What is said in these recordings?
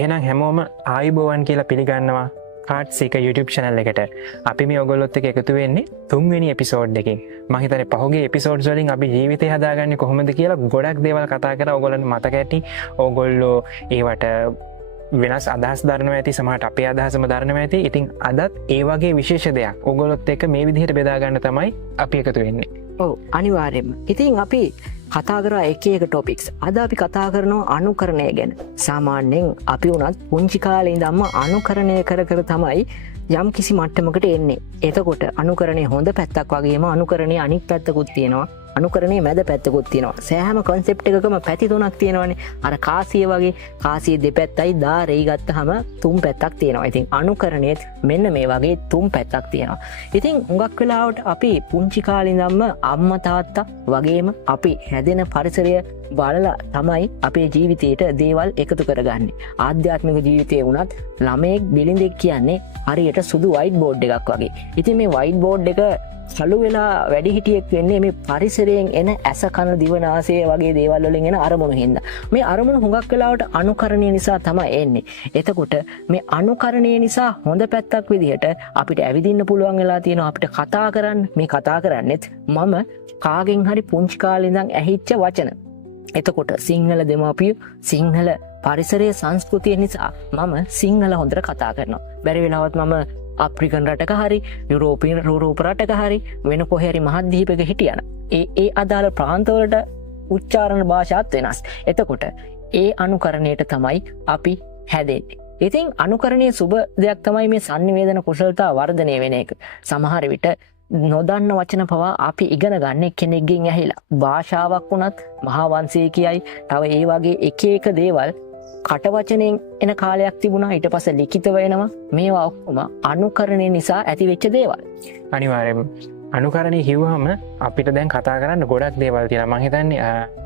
එහෙනම් හැමෝම ආයුබෝවන් කියලා පිළිගන්නවා කාට්ස් එක YouTube channel එකට. අපි මේ ඔයගොල්ලොත් එක්ක එකතු වෙන්නේ තුන්වෙනි එපිසෝඩ් එකකින්. මම හිතන්නේ පහුගිය එපිසෝඩ්ස් වලින් අපි ජීවිතය හදාගන්නේ කොහොමද කියලා ගොඩක් දේවල් කතා කරා. ඔයගොල්ලන්ට මතක ඇති. ඔයගොල්ලෝ ඒවට වෙනස් අදහස් දරනවා ඇති, සමහරට අපේ අදහසම දරනවා ඇති. ඉතින් අදත් ඒ වගේ විශේෂ දෙයක් ඔයගොල්ලොත් එක්ක මේ විදිහට බෙදා ගන්න තමයි අපි එකතු වෙන්නේ. ඔව් අනිවාර්යයෙන්ම. ඉතින් අපි කතා කරා එක ටොපික්ස්. අද අපි කතා කරනවා අනුකරණය ගැන. සාමාන්‍යයෙන් අපි උනත් පුංචි කාලේ ඉඳන්ම අනුකරණය කර තමයි යම් කිසි මට්ටමකට එන්නේ. එතකොට අනුකරණය හොඳ පැත්තක් වගේම අනුකරණයේ අනිත් පැත්තකුත් තියෙනවා. අනුකරණයේ මැද පැත්තකුත් තියෙනවා. සෑම concept එකකම පැති තුනක් තියෙනවානේ. අර කාසිය වගේ කාසිය දෙපැත්තයි දාරේ ගත්තාම තුන් පැත්තක් තියෙනවා. ඉතින් අනුකරණයේත් මෙන්න මේ වගේ තුන් පැත්තක් තියෙනවා. ඉතින් හුඟක් වෙලාවට අපි පුංචි කාලේ ඉඳන්ම අම්මා තාත්තා වගේම අපි හැදෙන පරිසරය බලලා තමයි අපේ ජීවිතයට දේවල් එකතු කරගන්නේ. ආධ්‍යාත්මික ජීවිතයේ වුණත් ළමයෙක් බිලින්දෙක් කියන්නේ හරියට සුදු වයිට් බෝඩ් එකක් වගේ. ඉතින් මේ වයිට් බෝඩ් එක සලු වෙලා වැඩි හිටියෙක් වෙන්නේ මේ පරිසරයෙන් එන ඇස කන දිව නාසය වගේ දේවල් වලින් එන අරමුණු හින්දා. මේ අරමුණු හුඟක් වෙලාවට අනුකරණය නිසා තමයි එන්නේ. එතකොට මේ අනුකරණය නිසා හොඳ පැත්තක් විදිහට අපිට ඇවිදින්න පුළුවන් වෙලා තියෙනවා. අපිට කතා කරන්න. මේ කතා කරන්නෙත් මම කාගෙන් හරි පුංචි කාලේ ඉඳන් ඇහිච්ච වචන. එතකොට සිංහල දෙමාපියෝ සිංහල පරිසරයේ සංස්කෘතිය නිසා මම සිංහල හොඳට කතා කරනවා. බැරි වෙලාවත් මම අප්‍රිකන් රටක හරි යුරෝපීන රටක හරි වෙන කොහේ හරි මහද්වීපයක හිටියන ඒ අදාළ ප්‍රාන්තවලට උච්චාරණ භාෂාත් වෙනස්. එතකොට ඒ අනුකරණයට තමයි අපි හැදෙන්නේ. ඉතින් අනුකරණයේ සුබ දෙයක් තමයි මේ sannivedana කුසලතා වර්ධනය වෙන එක. සමහර විට නොදන්න වචන පවා අපි ඉගෙන ගන්න කෙනෙක්ගෙන් ඇහිලා. භාෂාවක් වුණත් මහා වංශය කියයි. තව ඒ වගේ එක දේවල් කටවචනෙන් එන කාලයක් තිබුණා. ඊට පස්සේ ලිඛිතව එනවා. මේවා ඔක්කොම අනුකරණය නිසා ඇතිවෙච්ච දේවල්. අනිවාර්යයෙන්ම අනුකරණය කිව්වම අපිට දැන් කතා කරන්න ගොඩක් දේවල් තියෙනවා. මම හිතන්නේ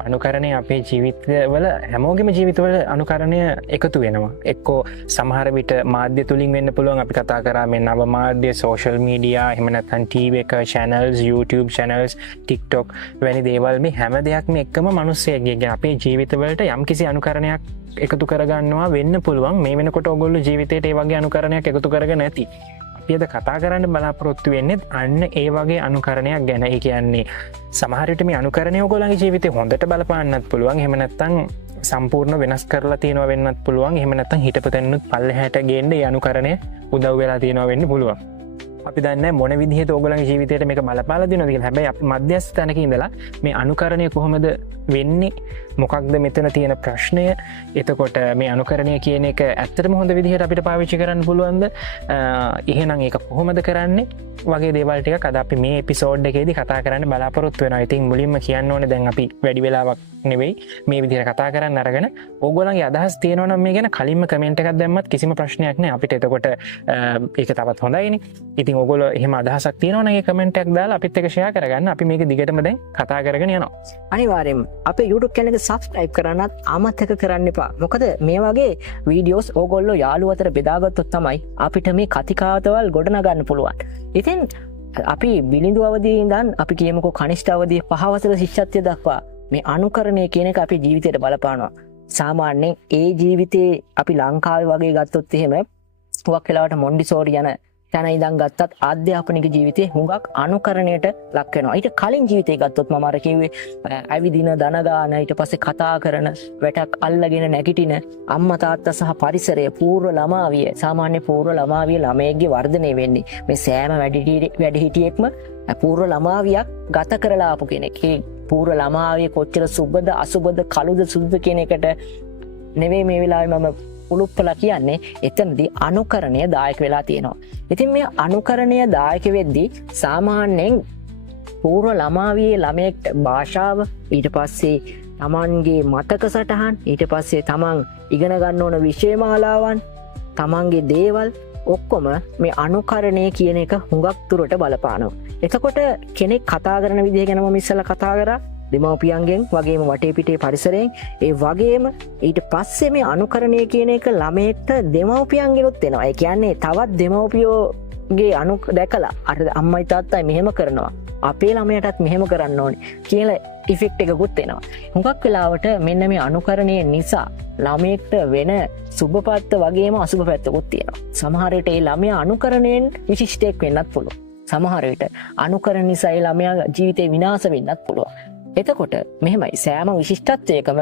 අනුකරණය අපේ ජීවිතවල හැමෝගෙම ජීවිතවල අනුකරණය එකතු වෙනවා. එක්කෝ සමහර විට මාධ්‍ය තුලින් වෙන්න පුළුවන්. අපි කතා කරා මේ නව මාධ්‍ය, සෝෂල් මීඩියා, එහෙම නැත්නම් TV එක, channels, YouTube channels, TikTok වැනි දේවල් මේ හැම දෙයක්ම එක්කම මිනිස්සෙක්ගේ අපේ ජීවිතවලට යම්කිසි අනුකරණයක් එකතු කරගන්නවා වෙන්න පුළුවන්. මේ වෙනකොට ඔයගොල්ලෝ ජීවිතේට ඒ වගේ අනුකරණයක් එකතු කරගෙන නැති. අපි අද කතා කරන්න බලාපොරොත්තු වෙන්නේ අන්න ඒ වගේ අනුකරණයක් ගැන. ඒ කියන්නේ සමහර විට මේ අනුකරණය ඔයගොල්ලන්ගේ ජීවිතේ හොඳට බලපාන්නත් පුළුවන්. එහෙම නැත්නම් සම්පූර්ණ වෙනස් කරලා තියෙනවා වෙන්නත් පුළුවන්. එහෙම නැත්නම් හිටපතෙන්නුත් පල්ලෙහාට ගේන්න මේ අනුකරණය උදව් වෙලා තියෙනවා වෙන්න පුළුවන්. අපි දන්නේ මොන විදිහට ඔයගොල්ලන්ගේ ජීවිතේට මේක බලපාලා දෙනවද කියලා. හැබැයි අපි මධ්‍යස්ථ තැනක ඉඳලා මේ අනුකරණය කොහොමද වෙන්නේ, මොකක්ද මෙතන තියෙන ප්‍රශ්නය, එතකොට මේ අනුකරණය කියන එක ඇත්තටම හොඳ විදිහට අපිට පාවිච්චි කරන්න පුළුවන්ද, එහෙනම් ඒක කොහොමද කරන්නේ වගේ දේවල් ටිකක් අද අපි මේ එපිසෝඩ් එකේදී කතා කරන්න බලාපොරොත්තු වෙනවා. ඉතින් මුලින්ම කියන්න ඕනේ දැන් අපි වැඩි වෙලාවක් නෙවෙයි මේ විදිහට කතා කරන්න අරගෙන ඕගොල්ලන්ගේ අදහස් තියෙනවා නම් මේ ගැන කලින්ම කමෙන්ට් එකක් දැම්මත් කිසිම ප්‍රශ්නයක් නැහැ අපිට. එතකොට ඒක තවත් හොඳයිනේ. ඉතින් ඔයගොල්ලෝ එහෙම අදහසක් තියෙනවා නම් ඒ කමෙන්ට් එකක් දාලා අපිත් එක්ක ෂෙයා කරගන්න. අපි මේක දිගටම දැන් කතා කරගෙන යනවා. අනිවාර්යයෙන්ම අපේ YouTube channel එක subscribe කරන්නත් අමතක කරන්න එපා. මොකද මේ වගේ වීඩියෝස් ඕගොල්ලෝ යාළුවෝ අතර බෙදාගත්තොත් තමයි අපිට මේ කතිකාවතවල් ගොඩනගන්න පුළුවන්. ඉතින් අපි බිලිඳු අවදියේ ඉඳන් අපි කියමුකෝ කනිෂ්ඨ අවදියේ 5 වසර ශිෂ්‍යත්වය දක්වා මේ අනුකරණය කියන එක අපේ ජීවිතයට බලපානවා. සාමාන්‍යයෙන් ඒ ජීවිතේ අපි ලංකාවේ වගේ ගත්තොත් එහෙම හුඟක් වෙලාවට මොන්ඩිසෝරි යන තැන ඉඳන් ගත්තත් අධ්‍යාපනික ජීවිතේ හුඟක් අනුකරණයට ලක් වෙනවා. ඊට කලින් ජීවිතේ ගත්තොත් මම අර කිව්වේ ඇවිදින දන ගන්න, ඊට පස්සේ කතා කරන, වැටක් අල්ලගෙන නැගිටින අම්මා තාත්තා සහ පරිසරය පූර්ව ළමාවිය. සාමාන්‍ය පූර්ව ළමාවිය ළමයෙක්ගේ වර්ධනය වෙන්නේ මේ සෑම වැඩිහිටියෙක්ම පූර්ව ළමාවියක් ගත කරලා ආපු කෙනෙක්. ඒ පූර්ව ළමාවිය කොච්චර සුබද අසුබද කළුද සුදුද කියන එකට නෙවෙයි මේ වෙලාවේ මම උලුප්පලා කියන්නේ. එතනදී අනුකරණය දායක වෙලා තියෙනවා. ඉතින් මේ අනුකරණය දායක වෙද්දී සාමාන්‍යයෙන් පූර්ව ළමාවියේ ළමයෙක්ට භාෂාව, ඊට පස්සේ තමන්ගේ මතක සටහන්, ඊට පස්සේ තමන් ඉගෙන ගන්න ඕන විෂය මාලාවන්, තමන්ගේ දේවල් ඔක්කොම මේ අනුකරණය කියන එක හුඟක් දුරට බලපානවා. එතකොට කෙනෙක් කතා කරන විදිහ ගැන මම ඉස්සෙල්ලා කතා කරා. දෙමව්පියන්ගෙන් වගේම වටේ පිටේ පරිසරයෙන් ඒ වගේම ඊට පස්සේ මේ අනුකරණය කියන එක ළමයෙක්ට දෙමව්පියන්ගෙනුත් එනවා. ඒ කියන්නේ තවත් දෙමව්පියෝ ළමයාගේ අනු දැකලා අර අම්මයි තාත්තයි මෙහෙම කරනවා අපේ ළමයටත් මෙහෙම කරන්න ඕනේ කියලා ඉෆෙක්ට් එකකුත් එනවා. හුඟක් වෙලාවට මෙන්න මේ අනුකරණය නිසා ළමයෙක්ට වෙන සුබ පැත්ත වගේම අසුබ පැත්තකුත් තියෙනවා. සමහර විට ඒ ළමයා අනුකරණයෙන් විශිෂ්ටයෙක් වෙන්නත් පුළුවන්. සමහර විට අනුකරණ නිසා ඒ ළමයා ජීවිතේ විනාශ වෙන්නත් පුළුවන්. එතකොට මෙහෙමයි සෑම විශිෂ්ටත්වයකම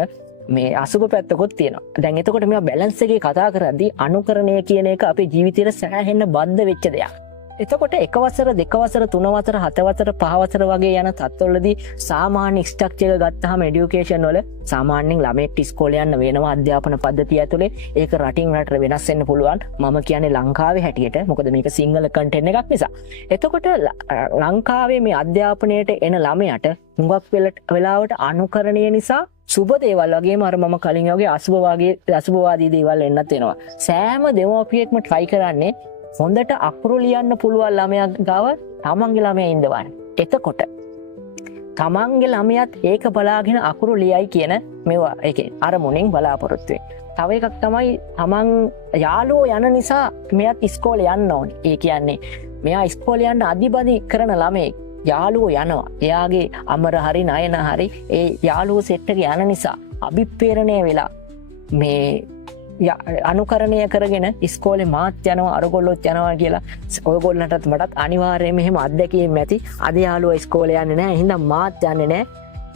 මේ අසුබ පැත්තකුත් තියෙනවා. දැන් එතකොට මේවා බැලන්ස් එකේ කතා කරද්දී අනුකරණය කියන එක අපේ ජීවිතේට සෑහෙන්න බද්ධ වෙච්ච දෙයක්. එතකොට එක වසර දෙක වසර තුන වසර හත වසර පහ වසර වගේ යන තත්ත්වවලදී සාමාන්‍ය ස්ට්‍රක්චර් එක ගත්තාම এডুকেෂන් වල සාමාන්‍යයෙන් ළමයෙක් ඉස්කෝලේ යන්න වෙනවා අධ්‍යාපන පද්ධතිය ඇතුලේ. ඒක රටින් රටට වෙනස් වෙන්න පුළුවන්. මම කියන්නේ ලංකාවේ හැටියට. මොකද මේක සිංහල කන්ටෙන්ට් එකක් නිසා. එතකොට ලංකාවේ මේ අධ්‍යාපනයට එන ළමයට හුඟක් වෙලාවට අනුකරණය නිසා සුබ දේවල් වගේම අර මම කලින් වගේ අසුබවාදී දේවල් එන්නත් වෙනවා. සෑම දෙමව්පියෙක්ම try කරන්නේ හොඳට අකුරු ලියන්න පුළුවන් ළමයා ගාව තමන්ගේ ළමයා ඉඳවන්න. එතකොට තමන්ගේ ළමයාත් ඒක බලාගෙන අකුරු ලියයි කියන මේවා ඒකේ අරමුණෙන් බලාපොරොත්තු වෙන්නේ. තව එකක් තමයි තමන් යාළුවෝ යන නිසා මෙයාත් ඉස්කෝලේ යන්න ඕනේ. ඒ කියන්නේ මෙයා ඉස්කෝලේ යන්න අදිබදි කරන ළමෙක් යාළුවෝ යනවා. එයාගේ අමර හරි නයන හරි ඒ යාළුවෝ සෙට් එක යන නිසා අභිප්‍රේරණය වෙලා මේ අනුකරණය කරගෙන ඉස්කෝලේ මාත් යනවා අරගොල්ලොත් යනවා කියලා ඔයගොල්ලන්ටත් මටත් අනිවාර්යයෙන්ම එහෙම අත්දැකීම් ඇති. අද යාළුවා ඉස්කෝලේ යන්නේ නැහැ. එහෙනම් මාත් යන්නේ නැහැ.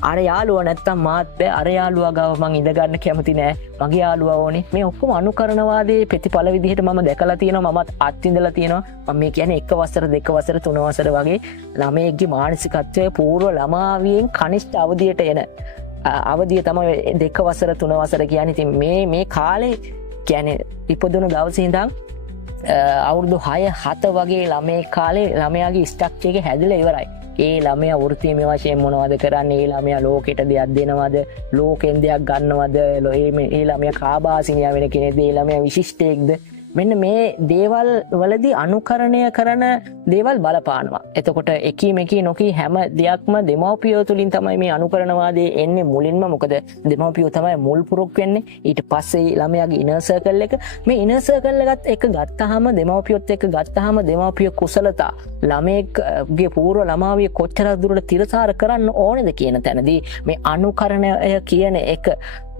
අර යාළුවා නැත්තම් මාත් බෑ. අර යාළුවා ගාව මං ඉඳ ගන්න කැමති නැහැ. මගේ යාළුවා ඕනේ. මේ ඔක්කොම අනුකරණවාදයේ ප්‍රතිඵල විදිහට මම දැකලා තියෙනවා. මමත් අත්විඳලා තියෙනවා. මම මේ කියන්නේ එක වසර දෙක වසර තුන වසර වගේ ළමයෙක්ගේ මානසිකත්වයේ පූර්ව ළමාවියෙන් කනිෂ්ඨ අවධියට එන අවධිය තමයි දෙක වසර තුන වසර කියන්නේ. ඉතින් මේ කාලේ කියන්නේ ඉපදුණු දවසේ ඉඳන් අවුරුදු 6 7 වගේ ළමයේ කාලේ ළමයාගේ ස්ට්‍රක්චර් එක හැදිලා ඉවරයි. ඒ ළමයා වෘත්තීය වශයෙන් මොනවද කරන්නේ? ඒ ළමයා ලෝකෙට දෙයක් දෙනවද? ලෝකෙන් දෙයක් ගන්නවද? ඒ ළමයා කාබාසිනියා වෙන කෙනෙක්ද? ඒ ළමයා විශිෂ්ටයෙක්ද? මෙන්න මේ දේවල් වලදී අනුකරණය කරන දේවල් බලපානවා. එතකොට එකී මෙකී නොකී හැම දෙයක්ම දෙමව්පියෝ තුලින් තමයි මේ අනුකරණවාදයේ එන්නේ මුලින්ම. මොකද දෙමව්පියෝ තමයි මුල් පුරුක් වෙන්නේ. ඊට පස්සේ ළමයාගේ ඉනර් සර්කල් එක මේ ඉනර් සර්කල් එක ගත්තාම දෙමව්පියොත් එක්ක ගත්තාම දෙමව්පිය කුසලතා ළමයෙක්ගේ පූර්ව ළමාවිය කොච්චර දුරට තිරසාර කරන්න ඕනේද කියන තැනදී මේ අනුකරණය කියන එක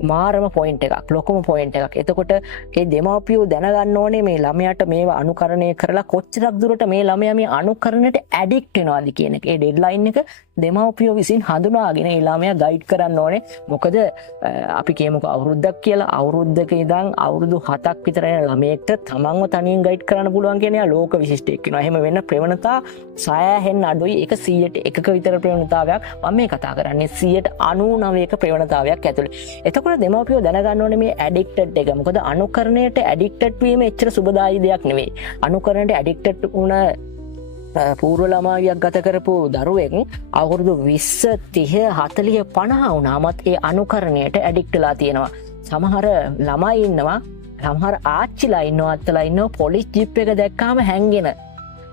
මාරම පොයින්ට් එකක් ලොකුම පොයින්ට් එකක්. එතකොට ඒ දෙමව්පියෝ දැනගන්න ඕනේ මේ ළමයාට මේවා අනුකරණය කරලා කොච්චරක් දුරට මේ ළමයා මේ අනුකරණයට ඇඩික්ට් වෙනවද කියන එක. ඒ ඩෙඩ්ලයින් එක දෙමව්පියෝ විසින් හඳුනාගෙන ඒ ළමයා ගයිඩ් කරන්න ඕනේ. මොකද අපි කියමුකෝ අවුරුද්දක් කියලා අවුරුද්දක ඉඳන් අවුරුදු 7ක් විතර යන ළමයෙක්ට තමන්ව තනියෙන් ගයිඩ් කරන්න පුළුවන් කියන එයා ලෝක විශිෂ්ටයෙක් වෙනවා. එහෙම වෙන්න ප්‍රවණතා සෑහෙන්න අඩුයි. ඒක 100ට එකක විතර ප්‍රවණතාවයක්. මම මේ කතා කරන්නේ 99%ක ප්‍රවණතාවයක් ඇතුළේ. එතකොට දෙමව්පියෝ දැනගන්න ඕනේ මේ ඇඩික්ටඩ් එක. මොකද අනුකරණයට ඇඩික්ටඩ් වීම එච්චර සුබදායී දෙයක් නෙවෙයි. අනුකරණයට ඇඩික්ටඩ් වුණ පූර්ව ළමාවියක් ගත කරපු දරුවෙක් අවුරුදු 20 30 40 50 වුණාමත් ඒ අනුකරණයට ඇඩික්ට් වෙලා තියෙනවා. සමහර ළමයි ඉන්නවා, සමහර ආච්චිලා ඉන්නවා, අත්තලා ඉන්නවා පොලිස් ජිප් එක දැක්කාම හැංගෙන.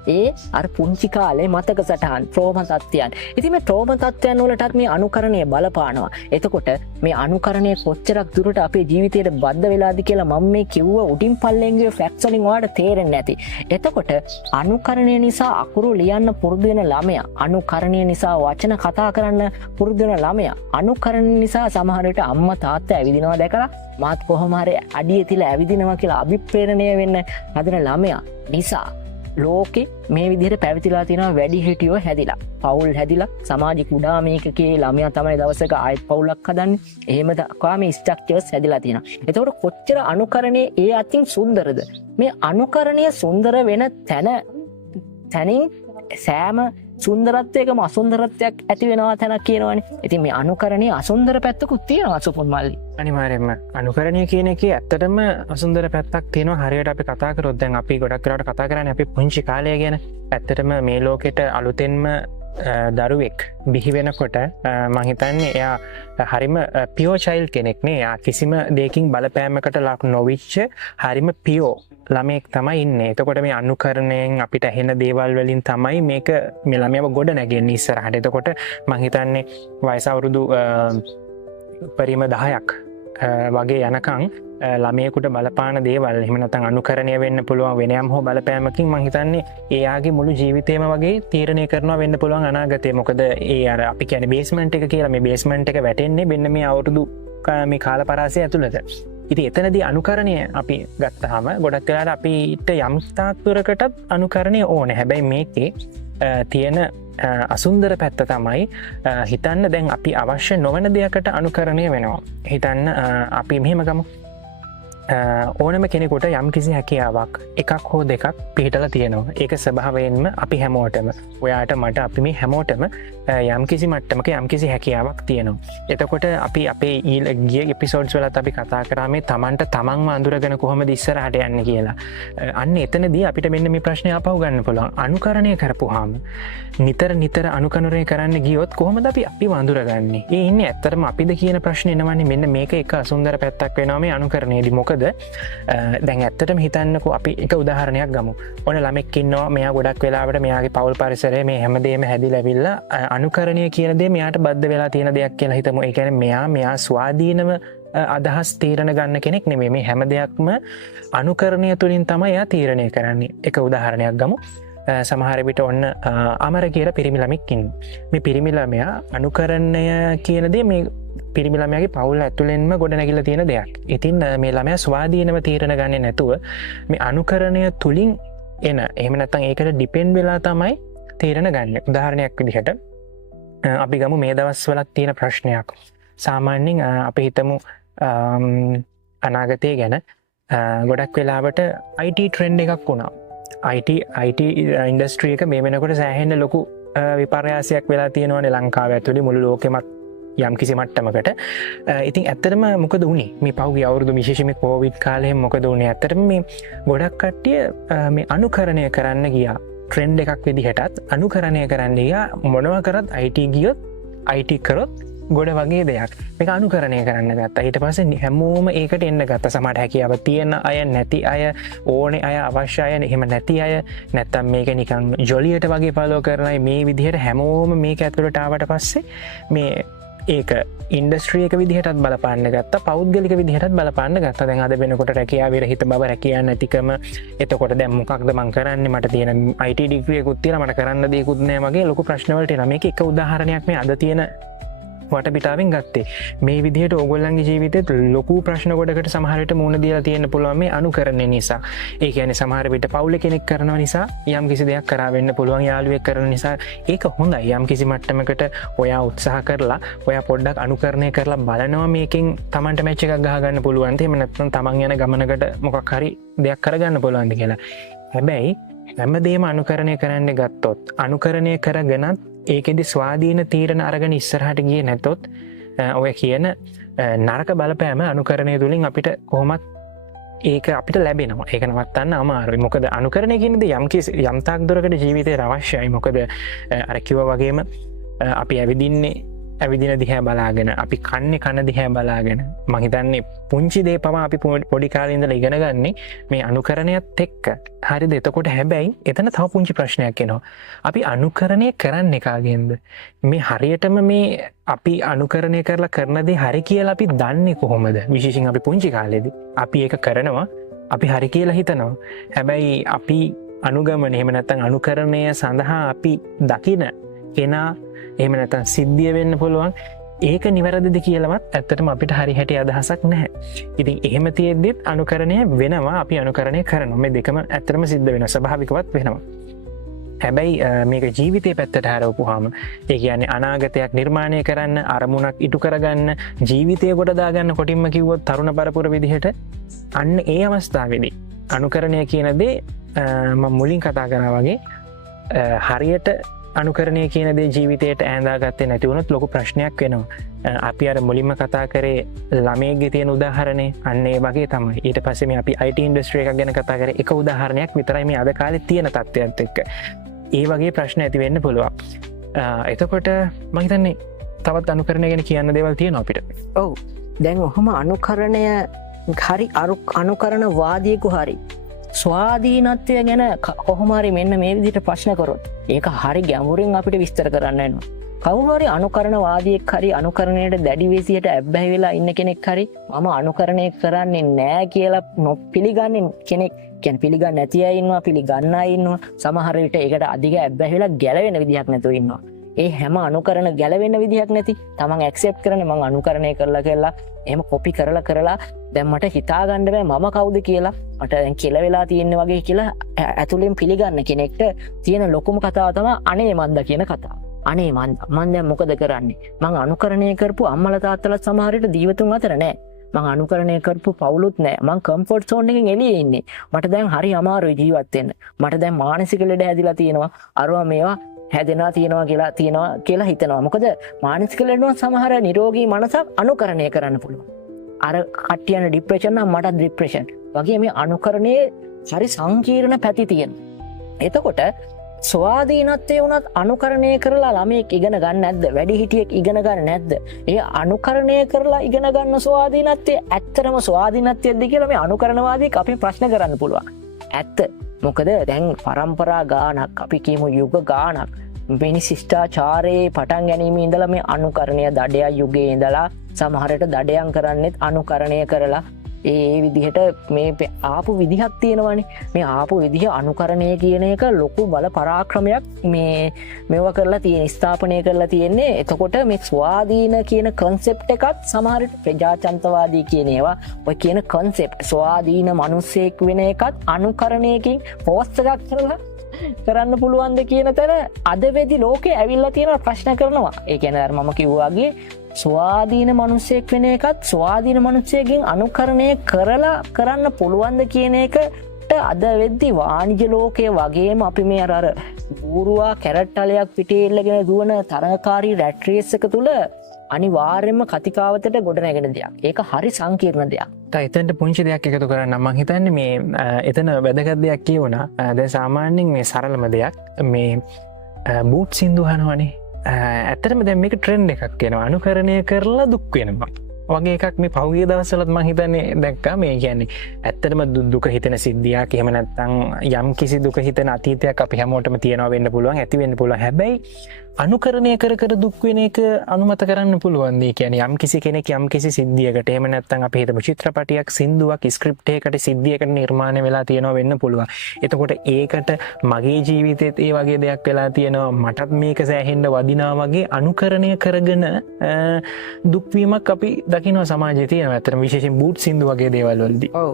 ඒ අර පුංචි කාලේ මතක සටහන් ට්‍රෝමා තත්ත්වයන්. ඉතින් මේ ට්‍රෝමා තත්ත්වයන් වලටත් මේ අනුකරණය බලපානවා. එතකොට මේ අනුකරණය කොච්චරක් දුරට අපේ ජීවිතයට බද්ධ වෙලාද කියලා මම මේ කිව්ව උඩින් පල්ලෙන් ගිය ෆැක්ට්ස් වලින් ඔයාලට තේරෙන්නේ නැති. එතකොට අනුකරණය නිසා අකුරු ලියන්න පුරුදු වෙන ළමයා, අනුකරණය නිසා වචන කතා කරන්න පුරුදු වෙන ළමයා, අනුකරණය නිසා සමහර විට අම්මා තාත්තා ඇවිදිනවා දැකලා මාත් කොහොම හරි අඩිය තියලා ඇවිදිනවා කියලා අභිප්‍රේරණය වෙන්න හදන ළමයා නිසා ලෝකෙ මේ විදිහට පැවතිලා තියෙනවා වැඩිහිටියෝ හැදිලා. පවුල් හැදිලා සමාජික කුඩා මේකකේ ළමයා තමයි දවසක ආයෙත් පවුලක් හදන්නේ. එහෙම දක්වා මේ ස්ට්‍රක්චර්ස් හැදිලා තියෙනවා. එතකොට කොච්චර අනුකරණයේ ඒ අතින් සුන්දරද? මේ අනුකරණය සුන්දර වෙන තැනින් සෑම සුන්දරත්වයකම අසුන්දරත්වයක් ඇති වෙනවා තැනක් කියනවනේ. ඉතින් මේ අනුකරණයේ අසුන්දර පැත්තකුත් තියෙනවා සුපුන් මල්ලි. අනිවාර්යයෙන්ම අනුකරණය කියන එකේ ඇත්තටම අසුන්දර පැත්තක් තියෙනවා. හරියට අපි කතා කරොත් දැන් අපි ගොඩක් වෙලාවට කතා කරන්නේ අපි පුංචි කාලය ගැන. ඇත්තටම මේ ලෝකෙට අලුතෙන්ම දරුවෙක් බිහි වෙනකොට මං හිතන්නේ එයා හරිම පියෝ චයිල්ඩ් කෙනෙක් නේ. එයා කිසිම දෙයකින් බලපෑමකට ලක් නොවිච්ච හරිම පියෝ ළමයෙක් තමයි ඉන්නේ. එතකොට මේ අනුකරණයෙන් අපිට ඇහෙන දේවල් වලින් තමයි මේක මේ ළමයාව ගොඩ නැගෙන්නේ ඉස්සරහට. එතකොට මං හිතන්නේ වයස අවුරුදු පරිම 10ක් වගේ යනකං ළමයකුට බලපාන දේවල් එහමනතන් අනුකරණය වෙන්න පුළුවන් වෙනයම් හෝ බලපෑමකින් මහිතන්නේ ඒයාගේ මුළු ජීවිතයම වගේ තීරණය කරනවා වෙන්න පුළුවන් අනාගතය මොකද ඒ අර අපි කියන බේස්මන්ට් එක කියලා මේ බේස්මන්ට් එක වැටෙන්නේ වෙන්න මේ අවුරුදු මේ කාල පරාසය ඇතුළත ඉති එතනදී අනුකරණය අපි ගත්තහම ගොඩක් වෙලාට අපිට යම්ස්ථාත්තුරකටත් අනුකරණය ඕන හැබැයි මේකේ තියෙන අසුන්දර පැත්ත තමයි හිතන්න දැන් අපි අවශ්‍ය නොවන දෙයකට අනුකරණය වෙනවා හිතන්න අපි මෙහෙම ගමු ඕනම කෙනෙකුට යම් කිසි හැකියාවක් එකක් හෝ දෙකක් පිහිටල තියෙනවා ඒක ස්වභාවයෙන්ම අපි හැමෝටම ඔයාට මට අපි මේ හැමෝටම යම් කිසි මට්ටමක යම් කිසි හැකියාවක් තියෙනවා එතකොට අපි අපේ ඊල් ගිය එපිසෝඩ්ස් වලත් අපි කතා කරාමේ තමන්ට තමන්ව අඳුරගෙන කොහොම ඉස්සරහට යන්න කියලා අන්න එතනදී අපිට මෙන්න මේ ප්‍රශ්නය අපහු ගන්න පුළුවන් අනුකරණය කරපුහාම නිතර අනුකරණය කරන්න ගියොත් කොහොමද අපි වඳුරගන්නේ ඒ ඉන්නේ ඇත්තරම අපිද කියන ප්‍රශ්න එනවන්නේ මෙන්න මේක එක අසුන්දර පැත්තක් වෙනවා මේ අනුකරණයේදී මොකද දැන් ඇත්තටම හිතන්නකෝ අපි එක උදාහරණයක් ගමු ඕන ළමෙක්කින්නවා මෙයා ගොඩක් වෙලාවට මෙයාගේ පවුල් පරිසරය මේ හැමදේම හැදිලැවිල්ල අනුකරණය කියන දේ මෙයාට බද්ධ වෙලා තියෙන දෙයක් කියලා හිතමු ඒ කියන්නේ මෙයා ස්වාධීනව අදහස් තීරණ ගන්න කෙනෙක් නෙමෙයි මේ හැම දෙයක්ම අනුකරණය තුළින් තමයි එයා තීරණය කරන්නේ එක උදාහරණයක් ගමු සමහර විට ඔන්න අමර කියලා පිරිමි ළමෙක් ඉන්නවා මේ පිරිමි ළමයා අනුකරණය කියන දේ මේ පිරිමි ළමයාගේ පවුල ඇතුළෙන්ම ගොඩනැගිලා තියෙන දෙයක්. ඉතින් මේ ළමයා ස්වාධීනව තීරණ ගන්නේ නැතුව මේ අනුකරණය තුලින් එන එහෙම නැත්නම් ඒකට ඩිපෙන්ඩ් වෙලා තමයි තීරණ ගන්න. උදාහරණයක් විදිහට අපි ගමු මේ දවස්වලත් තියෙන ප්‍රශ්නයක්. සාමාන්‍යයෙන් අපි හිතමු අනාගතය ගැන ගොඩක් වෙලාවට IT ට්‍රෙන්ඩ් එකක් වුණා. IT ඉන්ඩස්ට්‍රී එක මේ වෙනකොට සෑහෙන්න ලොකු විපර්යාසයක් වෙලා තියෙනවානේ ලංකාව ඇතුලේ මුළු ලෝකෙමත් යම් කිසි මට්ටමකට ඉතින් ඇත්තරම මොකද වුණේ මේ පහුගිය අවුරුදු විශේෂයෙන්ම කොවිඩ් කාලේ මොකද වුණේ ඇත්තරම මේ ගොඩක් කට්ටිය මේ අනුකරණය කරන්න ගියා ට්‍රෙන්ඩ් එකක් විදිහටත් අනුකරණය කරන්න ගියා මොනවා කරත් IT ගියොත් IT කරොත් ගොඩ වගේ දෙයක් මේක අනුකරණය කරන්න ගත්තා ඊට පස්සේ හැමෝම ඒකට එන්න ගත්තා සමහර හැකියාව තියෙන අය නැති අය ඕනේ අය අවශ්‍ය අය එහෙම නැති අය නැත්තම් මේක නිකන් ජොලියට වගේ ෆලෝ කරනයි මේ විදිහට හැමෝම මේක ඇතුළට ආවට පස්සේ මේ ඒක ඉන්ඩස්ට්‍රිය එක විදිහටත් බලපාන්න ගත්ත පෞද්ගලික විදිහටත් බලපාන්න ගත්ත දැන් අද වෙනකොට රැකියා විරහිත බව රැකියා නැතිකම එතකොට දැන් මොකක්ද මං කරන්නේ මට තියෙන IT ඩිග්‍රී එකකුත් තියෙනවා මට කරන්න දෙයක්වත් නැහැ වගේ ලොකු ප්‍රශ්න වලට එනවා මේක එක උදාහරණයක් මේ අද තියෙන වටපිටාවෙන් ගත්තේ මේ විදිහට ඕගොල්ලන්ගේ ජීවිතේත් ලොකු ප්‍රශ්න ගොඩකට සමහර විට මුහුණ දීලා තියෙන්න පුළුවන් මේ අනුකරණය නිසා. ඒ කියන්නේ සමහර විට පවුලේ කෙනෙක් කරනවා නිසා යම් කිසි දෙයක් කරා වෙන්න පුළුවන් යාළුවෙක් කරන නිසා ඒක හොඳයි. යම් කිසි මට්ටමකට ඔයා උත්සාහ කරලා ඔයා පොඩ්ඩක් අනුකරණය කරලා බලනවා මේකෙන් Tamanට මැච් එකක් ගහ ගන්න පුළුවන්. එහෙම නැත්නම් Taman යන ගමනකට මොකක් හරි දෙයක් කරගන්න පුළුවන්ද කියලා. හැබැයි හැමදේම අනුකරණය කරන්න ගත්තොත් අනුකරණය කරගෙනත් ඒකෙදි ස්වාධීන තීරණ අරගෙන ඉස්සරහට ගියේ නැතොත් ඔය කියන නරක බලපෑම අනුකරණය තුලින් අපිට කොහොමත් ඒක අපිට ලැබෙනවා. ඒක නවත්තන්න අමාරුයි. මොකද අනුකරණය කියන්නේ යම් තාක් දුරකට ජීවිතේ අවශ්‍යයි. මොකද අර කිව්වා වගේම අපි ඇවිදින දිහා බලාගෙන අපි කන්නේ කන දිහා බලාගෙන මම හිතන්නේ පුංචි දේ පවා අපි පොඩි කාලේ ඉඳලා ඉගෙන ගන්නේ මේ අනුකරණයත් එක්ක. හරිද? එතකොට හැබැයි එතන තව පුංචි ප්‍රශ්නයක් එනවා. අපි අනුකරණය කරන්නේ කාගෙන්ද? මේ හරියටම මේ අපි අනුකරණය කරලා කරන දේ හරි කියලා අපි දන්නේ කොහොමද? විශේෂයෙන් අපි පුංචි කාලේදී අපි ඒක කරනවා අපි හරි කියලා හිතනවා. හැබැයි අපි අනුගමනය එහෙම නැත්නම් අනුකරණය සඳහා අපි දකින කෙනා එහෙම නැත්නම් සිද්ධිය වෙන්න පුළුවන් ඒක නිවැරදිද කියලාවත් ඇත්තටම අපිට හරි හැටි අදහසක් නැහැ. ඉතින් එහෙම තියෙද්දිත් අනුකරණය වෙනවා අපි අනුකරණය කරනවා. මේ දෙකම ඇත්තටම සිද්ධ වෙනවා ස්වභාවිකවත් වෙනවා. හැබැයි මේක ජීවිතේ පැත්තට හරවපුවාම ඒ කියන්නේ අනාගතයක් නිර්මාණය කරන්න අරමුණක් ඉටු කරගන්න ජීවිතය කොට දාගන්න කොටින්ම කිව්වොත් තරුණ පරපුර විදිහට අන්න ඒ අවස්ථාවේදී අනුකරණය කියන දේ මම මුලින් කතා කරා වගේ හරියට අනුකරණය කියන දේ ජීවිතයට ඈඳාගත්තේ නැති වුණොත් ලොකු ප්‍රශ්නයක් වෙනවා. අපි අර මුලින්ම කතා කරේ ළමයෙක්ගේ තියෙන උදාහරණේ අන්න ඒ වගේ තමයි. ඊට පස්සේ මේ අපි IT ඉන්ඩස්ට්‍රි එකක් ගැන කතා කරේ එක උදාහරණයක් විතරයි මේ අද කාලේ තියෙන තත්ත්වයත් එක්ක. ඒ වගේ ප්‍රශ්න ඇති වෙන්න පුළුවන්. එතකොට මම හිතන්නේ තවත් අනුකරණය ගැන කියන්න දේවල් තියෙනවා අපිට. ඔව්. දැන් ඔහොම අනුකරණය හරි අනුකරණ වාදියෙකු හරි ස්වාධීනත්වය ගැන කොහොමරි මෙන්න මේ විදිහට ප්‍රශ්න කරොත් ඒක හරි ගැඹුරින් අපිට විස්තර කරන්න වෙනවා. කවුරු හරි අනුකරණවාදියෙක් හරි අනුකරණයට දැඩි විදියට ඇබ්බැහි වෙලා ඉන්න කෙනෙක් හරි මම අනුකරණය කරන්නේ නැහැ කියලා නොපිළිගන්නේ කෙනෙක් කියන්නේ පිළිගන්නේ නැති අය ඉන්නවා පිළිගන්න අය ඉන්නවා සමහර විට ඒකට අධික ඇබ්බැහි වෙලා ගැලවෙන විදිහක් නැතුව ඉන්නවා. ඒ හැම අනුකරණ ගැලවෙන විදිහක් නැති තමන් ඇක්සෙප්ට් කරන්නේ මම අනුකරණය කරලා කියලා එහෙම කොපි කරලා දැන් මට හිතා ගන්න බෑ මම කවුද කියලා මට දැන් කියලා වෙලා තියෙන්නේ වගේ කියලා ඇතුළෙන් පිළිගන්න කෙනෙක්ට තියෙන ලොකුම කතාව තමයි අනේ මන්ද කියන කතාව. අනේ මන් දැන් මොකද කරන්නේ? මං අනුකරණය කරපු අම්මලා තාත්තලාත් සමහර විට ජීවිතුන් අතර නෑ. මං අනුකරණය කරපු පවුලුත් නෑ. මං කම්ෆර්ට් සෝන් එකෙන් එළියේ ඉන්නේ. මට දැන් හරි අමාරුයි ජීවත් වෙන්න. මට දැන් මානසික ලෙඩ හැදිලා තියෙනවා. අරවා මේවා හැදෙනවා තියෙනවා කියලා හිතනවා. මොකද මානසික ලෙඩුන් සමහර නිරෝගී මනසක් අනුකරණය කරන්න පුළුවන්. අර කට්ටියන ડિප්‍රෙෂන් නම් මට ડિප්‍රෙෂන්. වගේ මේ අනුකරණයේ හරි සංකීර්ණ පැති තියෙනවා. එතකොට ස්වාධීනත්වය වුණත් අනුකරණය කරලා ළමයෙක් ඉගෙන ගන්න නැද්ද? වැඩිහිටියෙක් ඉගෙන ගන්න නැද්ද? ඒ අනුකරණය කරලා ඉගෙන ගන්න ස්වාධීනත්වය ඇත්තටම ස්වාධීනත්වයක්ද කියලා මේ අනුකරණවාදීක අපි ප්‍රශ්න කරන්න පුළුවන්. ඇත්ත. මොකද දැන් පරම්පරා ගානක් අපි කියමු යුග ගානක් වෙනි ශිෂ්ටාචාරයේ පටන් ගැනීම ඉඳලා මේ අනුකරණය දඩය යුගයේ ඉඳලා සමහරට දඩයන් කරන්නෙත් අනුකරණය කරලා ඒ විදිහට මේ ආපු විදිහක් තියෙනවානේ. මේ ආපු විදිහ අනුකරණය කියන එක ලොකු බල පරාක්‍රමයක් මේව කරලා තියෙන ස්ථාපනය කරලා තියෙන්නේ. එතකොට මේ ස්වාධීන කියන කන්සෙප්ට් එකත් සමහරට ප්‍රජාතන්ත්‍රවාදී කියන ඒවා ඔය කියන කන්සෙප්ට් ස්වාධීන මිනිස්සෙක් වෙන එකත් අනුකරණයකින් පෝස්ට් එකක් කරලා කරන්න පුළුවන්ද කියන තැන අද වෙදි ලෝකේ ඇවිල්ලා තියෙන ප්‍රශ්න කරනවා. ඒ කියන්නේ අර මම කිව්වාගේ ස්වාධීන මනුස්සයෙක් වෙන එකත් ස්වාධීන මනුස්සයකින් අනුකරණය කරලා කරන්න පුළුවන්ද කියන එකට අද වෙද්දි වාණිජ ලෝකයේ වගේම අපි මේ අර බූරුවා කැරට්ටලයක් පිටේ එල්ලගෙන දුවන තරඟකාරී රැට් රේස් එක තුල අනිවාර්යයෙන්ම කතිකාවතට ගොඩ නැගෙන දෙයක්. ඒක හරි සංකීර්ණ දෙයක්. එතනට පුංචි දෙයක් එකතු කරන්න මම හිතන්නේ මේ එතන වැදගත් දෙයක් කියවුණා. දැන් සාමාන්‍යයෙන් මේ සරලම දෙයක් මේ බූට් සින්දු අහනවනේ. ඇත්තටම දැන් මේක ට්‍රෙන්ඩ් එකක් වෙනවා. අනුකරණය කරලා දුක් වෙනවා වගේ එකක් මේ පහුගිය දවස්වලත් මම හිතන්නේ දැක්කා. මේ කියන්නේ ඇත්තටම දුක හිතෙන සිද්ධියක් එහෙම නැත්නම් යම් කිසි දුක හිතෙන අතීතයක් අපි හැමෝටම තියෙනවා වෙන්න පුළුවන් ඇති වෙන්න පුළුවන්. හැබැයි අනුකරණය කර දුක් වෙන එක අනුමත කරන්න පුළුවන්. ඒ කියන්නේ යම් කිසි කෙනෙක් යම් කිසි සිද්ධියකට එහෙම නැත්නම් අපි හිතමු චිත්‍රපටයක් සින්දුවක් ස්ක්‍රිප්ට් එකකට සිද්ධියකට නිර්මාණය වෙලා තියෙනවා වෙන්න පුළුවන්. එතකොට ඒකට මගේ ජීවිතේත් ඒ වගේ දෙයක් වෙලා තියෙනවා මටත් මේක සෑහෙන්න වදිනා වගේ අනුකරණය කරගෙන දුක් වීමක් අපි දකිනවා සමාජයේ තියෙනවා. ඇත්තටම විශේෂයෙන් බූට් සින්දු වගේ දේවල් වලදී. ඔව්.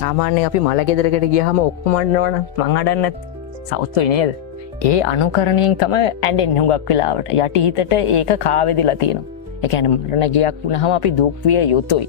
සාමාන්‍යයෙන් අපි මල ගෙදරකට ගියාම ඔක්කොම අඬනවනේ. මං අඬන්නේ නැත්. සවුත් වෙයි නේද? ඒ අනුකරණයෙන් තමයි ඇඬෙන්නේ හුඟක් වෙලාවට. යටි හිතට ඒක කාවැදිලා තියෙනවා. ඒ කියන්නේ මරණ ගියක් වුණාම අපි දුක් විය යුතුයි.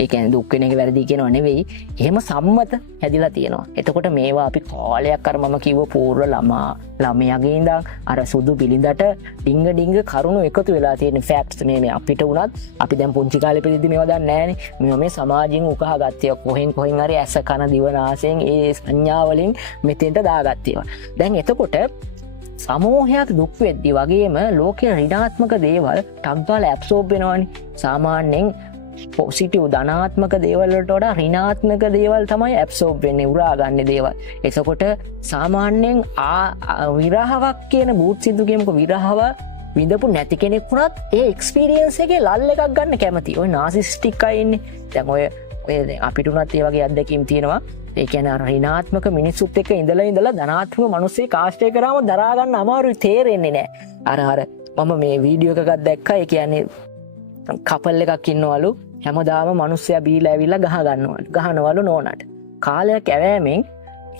ඒ කියන්නේ දුක් වෙන එක වැරදි කියනවා නෙවෙයි. එහෙම සම්මත හැදිලා තියෙනවා. එතකොට මේවා අපි කාලයක් අර මම කිව්ව పూర్ව ළමයාගේ ඉඳන් අර සුදු බිලිඳට ඩිංග කරුණු එකතු වෙලා තියෙන ෆැක්ට්ස් මේ අපිට උනත් අපි දැන් පුංචි කාලේ ඉපදිද්දි මේවා දන්නේ නැහනේ. මේවා මේ සමාජයෙන් උකහාගත්තේ කොහෙන් හරි ඇස කන දිව නාසයෙන් ඒ සංඥා වලින් මෙතෙන්ට දාගත්තේවා. දැන් එතකොට සමූහයක් දුක් වෙද්දි වගේම ලෝකයේ ඍණාත්මක දේවල් ටග්ගාල ඇබ්සෝබ් වෙනවනේ. සාමාන්‍යයෙන් පොසිටිව් ධනාත්මක දේවල් වලට වඩා ඍණාත්මක දේවල් තමයි ඇබ්සෝබ් වෙන්නේ උරා ගන්න දේවල්. එතකොට සාමාන්‍යයෙන් විරහවක් කියන බූට් සින්දු කියමුකෝ විරහව විඳපු නැති කෙනෙක් වුණත් ඒ එක්ස්පීරියන්ස් එකේ ලල් එකක් ගන්න කැමති. ඔය නාසිස්ටික් අය ඉන්නේ. දැන් ඔය අපිට උනත් ඒ වගේ අත්දැකීම් තියෙනවා. ඒ කියන්නේ අර ඍණාත්මක මිනිස්සුත් එක්ක ඉඳලා ධනාත්මක මිනිස්සෙක් ආශ්‍රය කරාම දරා ගන්න අමාරුයි තේරෙන්නේ නැහැ. අර මම මේ වීඩියෝ එකක් දැක්කා. ඒ කියන්නේ කපල් එකක් ඉන්නවලු හැමදාම මිනිස්සයා බීලා ඇවිල්ලා ගහනවලු නෝනට. කාලයක් ඇවෑමෙන්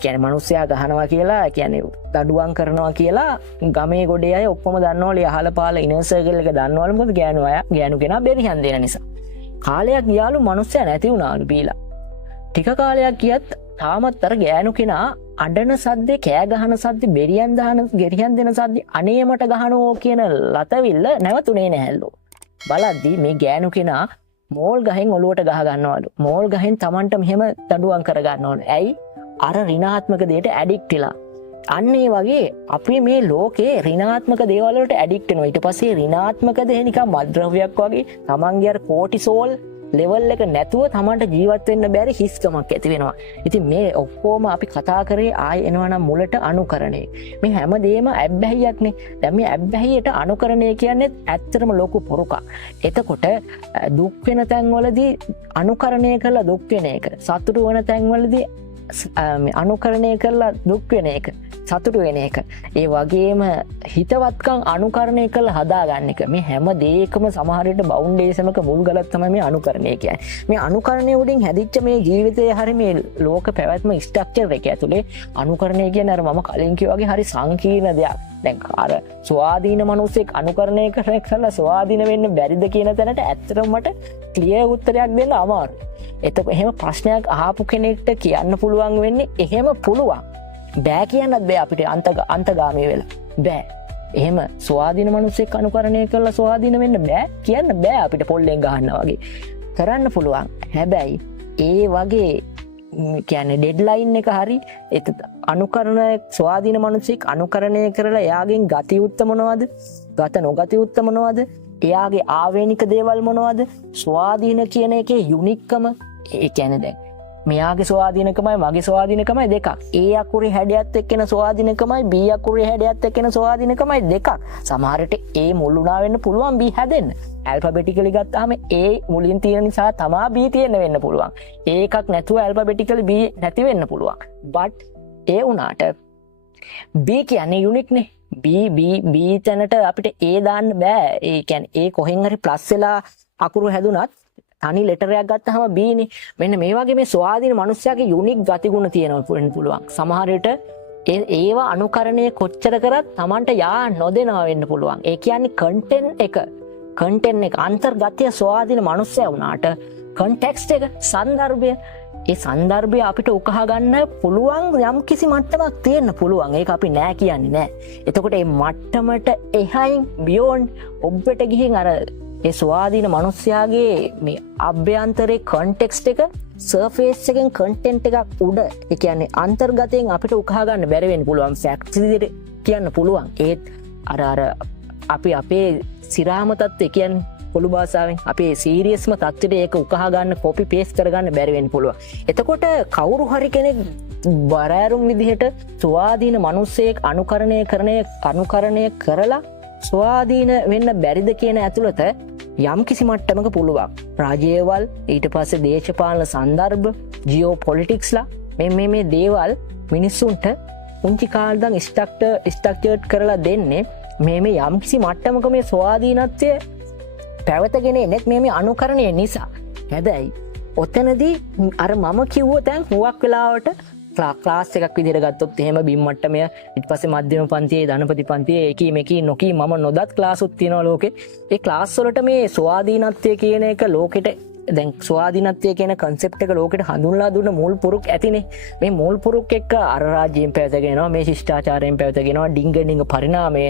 කියන්නේ මිනිස්සයා ගහනවා කියලා කියන්නේ දඩුවම් කරනවා කියලා ගමේ ගොඩේ අය ඔක්කොම දන්නවලු අහල පාල ඉනර් සර්කල් එක දන්නවලු මොකද ගෑනු කෙනා බෙරිහන් දෙන නිසා. කාලයක් ගියාලු මිනිස්සයා නැති වුණාලු බීලා. ටික කාලයක් ගියත් තාමත් අර ගෑනු කෙනා අඬන සද්දේ කෑ ගහන සද්දේ ගෙරියන් දෙන සද්දේ අනේ මට ගහනෝ කියන ලතවිල්ල නැවතුනේ නැහැලු. බලද්දි මේ ගෑනු කෙනා මෝල් ගහෙන් ඔලුවට ගහ ගන්නවලු. මෝල් ගහෙන් Tamanට මෙහෙම දඬුවම් කර ගන්නවලු. ඇයි? අර ඍණාත්මක දෙයට ඇඩික්ට් වෙලා. අන්න ඒ වගේ අපි මේ ලෝකේ ඍණාත්මක දේවල් වලට ඇඩික්ට් වෙනවා. ඊට පස්සේ ඍණාත්මක දේ නිකන් මත්ද්‍රව්‍යයක් වගේ Tamanගේ අර කෝටිසෝල් ලෙවල් එක නැතුව තමන්ට ජීවත් වෙන්න බැරි හිස්කමක් ඇති වෙනවා. ඉතින් මේ ඔක්කොම අපි කතා කරේ ආයෙ එනවා නම් මුලට අනුකරණය. මේ හැමදේම ඇබ්බැහියක්නේ. දැන් මේ ඇබ්බැහියට අනුකරණය කියන්නේ ඇත්තටම ලොකු පොරුකක්. එතකොට දුක් වෙන තැන්වලදී අනුකරණය කරලා දුක් වෙන එක. සතුටු වෙන තැන්වලදී අනුකරණය කරලා දුක් වෙන එක. සතුටු වෙන එක. ඒ වගේම හිතවත්කම් අනුකරණය කරලා හදාගන්න එක. මේ හැම දෙයකම සමහර විට බවුන්ඩේෂනක මුල් ගලක් තමයි මේ අනුකරණය කියන්නේ. මේ අනුකරණය උඩින් හැදිච්ච මේ ජීවිතයේ හරි මේ ලෝක පැවැත්ම ස්ට්‍රක්චර් එක ඇතුලේ අනුකරණය කියන්නේ අර මම කලින් කිව්වා වගේ හරි සංකීර්ණ දෙයක්. දැන් අර ස්වාධීන මිනිස්සෙක් අනුකරණය කරලා ස්වාධීන වෙන්න බැරිද කියන තැනට ඇත්තටම මට ක්ලියර් උත්තරයක් දෙන්න අමාරුයි. එතකොට එහෙම ප්‍රශ්නයක් අහපු කෙනෙක්ට කියන්න පුළුවන් වෙන්නේ එහෙම පුළුවන්. බෑ කියන්නත් බෑ අපිට අන්තගාමී වෙලා. බෑ. එහෙම ස්වාධීන මිනිස්සෙක් අනුකරණය කරලා ස්වාධීන වෙන්න බෑ කියන්න බෑ අපිට පොල්ලෙන් ගහන්න වගේ. කරන්න පුළුවන්. හැබැයි ඒ වගේ කියන්නේ ඩෙඩ්ලයින් එක හරි අනුකරණය ස්වාධීන මිනිස්සෙක් අනුකරණය කරලා එයාගෙන් ගතියුත්ත මොනවද? ගත නොගතියුත්ත මොනවද? එයාගේ ආවේනික දේවල් මොනවද? ස්වාධීන කියන එකේ යුනික්කම ඒ කියන්නේ දැන් මෙයාගේ ස්වාධීනකමයි මගේ ස්වාධීනකමයි දෙකක්. ඒ අකුරේ හැඩයත් එක්කෙන ස්වාධීනකමයි B අකුරේ හැඩයත් එක්කෙන ස්වාධීනකමයි දෙකක්. සමහරට A මුල් වුණා වෙන්න පුළුවන් B හැදෙන්න. ඇල්ෆබෙටිකලි ගත්තාම A මුලින් තියෙන නිසා තමා B තියෙන්න වෙන්න පුළුවන්. ඒකක් නැතුව ඇල්ෆබෙටිකලි B නැති වෙන්න පුළුවන්. but ඒ වුණාට B කියන්නේ යුනික්නේ. B තැනට අපිට A දාන්න බෑ. ඒ කියන්නේ A කොහෙන් හරි ප්ලස් වෙලා අකුරු හැදුනත් තනි ලෙටරයක් ගත්තහම B නේ. මෙන්න මේ වගේ මේ ස්වාධීන මනුස්සයාගේ යුනික් ගතිගුණ තියෙනවා වෙන්න පුළුවන්. සමහර විට ඒවා අනුකරණය කොච්චර කරත් Tamanට යා නොදෙනවා වෙන්න පුළුවන්. ඒ කියන්නේ කන්ටෙන්ට් එක අන්තර්ගතය ස්වාධීන මනුස්සයා වුණාට කන්ටෙක්ස්ට් එක සන්දර්භය ඒ සන්දර්භය අපිට උකහා ගන්න පුළුවන් යම් කිසි මට්ටමක් තියෙන්න පුළුවන්. ඒක අපි නෑ කියන්නේ නෑ. එතකොට මේ මට්ටමට එහයින් බියොන්ඩ් ඔබට ගිහින් අර ඒ ස්වාධීන මනුස්සයාගේ මේ අභ්‍යන්තරේ කන්ටෙක්ස්ට් එක සර්ෆේස් එකෙන් කන්ටෙන්ට් එකක් උඩ ඒ කියන්නේ අන්තර්ගතයෙන් අපිට උකහා ගන්න බැරි වෙන්න පුළුවන්. ෆැක්ට්ස් විදිහට කියන්න පුළුවන්. ඒත් අර අපි අපේ සිරාම තත්ත්වය කියන්නේ පොළු භාෂාවෙන් අපේ සීරියස්ම තත්ත්වයට ඒක උකහා ගන්න කොපි පේස්ට් කරගන්න බැරි වෙන්න පුළුවන්. එතකොට කවුරු හරි කෙනෙක් බරෑරුම් විදිහට ස්වාධීන මනුස්සයෙක් අනුකරණය කරලා ස්වාධීන වෙන්න බැරිද කියන ඇතුළත යම් කිසි මට්ටමක පුළුවන්. රාජ්‍යවල් ඊට පස්සේ දේශපාලන සන්දර්භ ජියෝ පොලිටික්ස්ලා මේ දේවල් මිනිස්සුන්ට පුංචි කාලෙදන් ස්ට්‍රක්චර්ඩ් කරලා දෙන්නේ මේ යම් කිසි මට්ටමක මේ ස්වාධීනත්වය පැවතගෙන එනෙත් මේ අනුකරණය නිසා. හැබැයි ඔතනදී අර මම කිව්ව තැන් හුවක් වෙලාවට ක්ලාස් එකක් විදිහට ගත්තොත් එහෙම බිම් මට්ටමය ඊට පස්සේ මධ්‍යම පන්තියේ ධනපති පන්තියේ එකී මේකී නොකී මම නොදත් ක්ලාසුත් තියෙනවා ලෝකේ. ඒ ක්ලාස් වලට මේ ස්වාධීනත්වය කියන එක ලෝකෙට දැන් ස්වාධීනත්වය කියන කන්සෙප්ට් එක ලෝකෙට හඳුන්ලා දුන්න මුල් පුරුක් ඇතිනේ. මේ මුල් පුරුක් එක්ක අර රාජ්‍යයෙන් පැවතගෙනවා මේ ශිෂ්ටාචාරයෙන් පැවතගෙනවා ඩිංග පරිණාමය